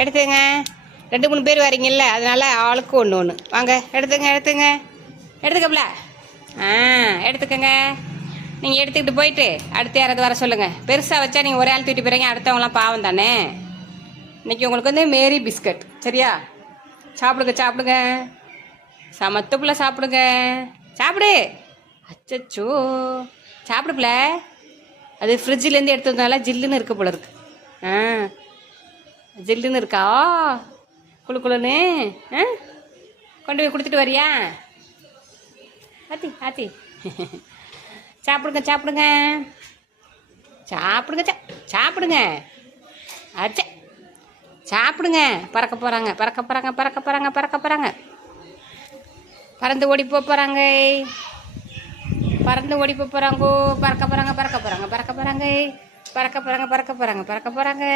எடுத்துங்க. 2 3 பேர் வரீங்கல்ல, அதனால ஆளுக்கு ஒன்று ஒன்று. வாங்க எடுத்துங்க. எடுத்துக்கப்பல. எடுத்துக்கங்க. நீங்கள் எடுத்துக்கிட்டு போயிட்டு அடுத்து யாராவது வர சொல்லுங்கள். பெருசாக வச்சா நீங்கள் ஒரே ஆள் தூக்கிட்டு போகிறீங்க, அடுத்தவங்களாம் பாவம் தானே. இன்றைக்கி உங்களுக்கு வந்து மேரி பிஸ்கட், சரியா? சாப்பிடுங்க. சமத்துப்புல சாப்பிடுங்க. சாப்பிடு. அச்சச்சோ, சாப்பிடுப்புல. அது ஃப்ரிட்ஜிலேருந்து எடுத்து வந்தனால ஜில்லுன்னு இருக்க போல இருக்கு. ஜில்லுன்னு இருக்கா? குளுன்னு கொண்டு போய் கொடுத்துட்டு வரியா? ஆத்தி சாப்பிடுங்க. அச்சே, சாப்பிடுங்க. பறக்க போகிறாங்க. பறந்து ஓடி போகிறாங்க. பறக்க போகிறாங்க.